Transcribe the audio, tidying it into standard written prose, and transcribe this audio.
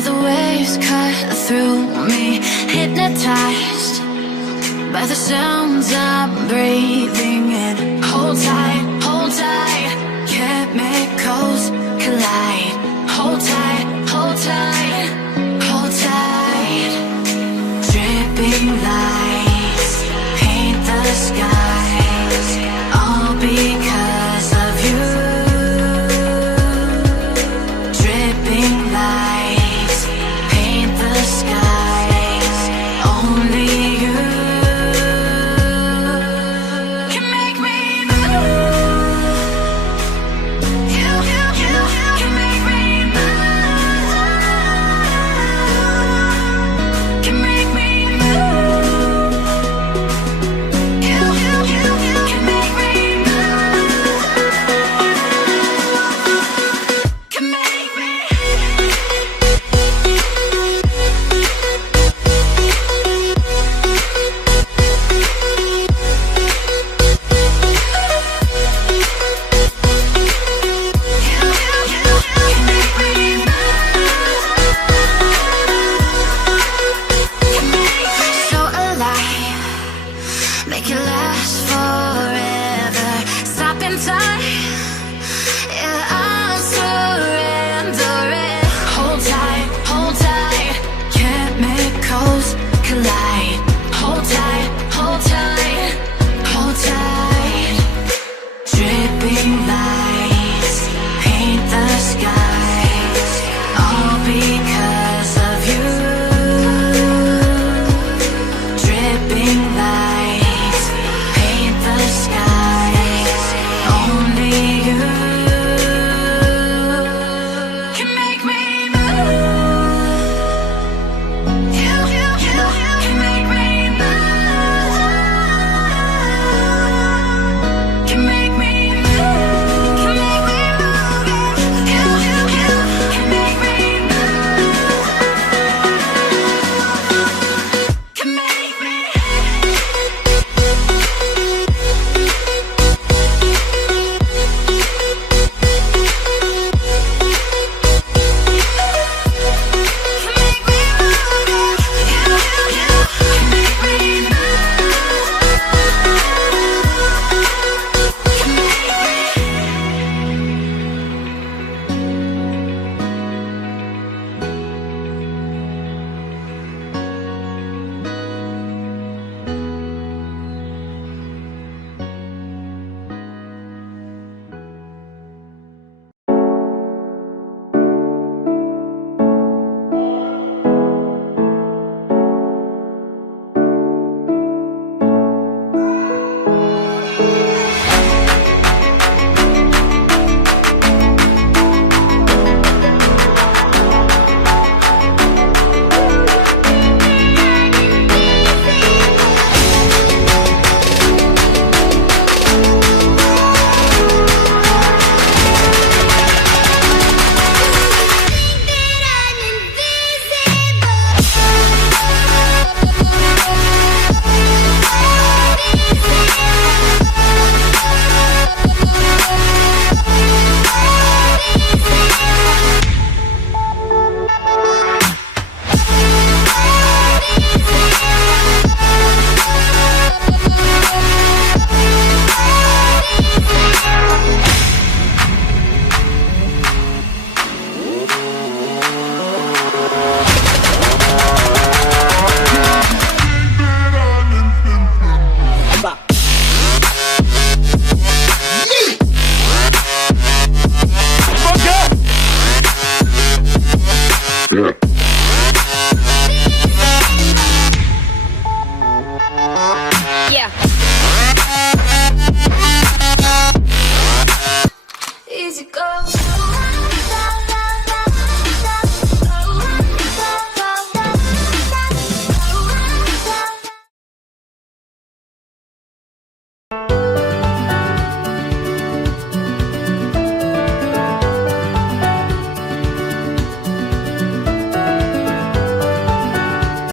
Feel the waves cut through me, hypnotized by the sounds I'm breathing in. Hold tight, hold tight, chemicals collide. Hold tight, hold tight, hold tight. Dripping lights paint the skies, all because of you. Dripping lights paint the skies, only you can make me move. You can make me move. Can make me move. You can make me move. Can make me. So alive, make it last for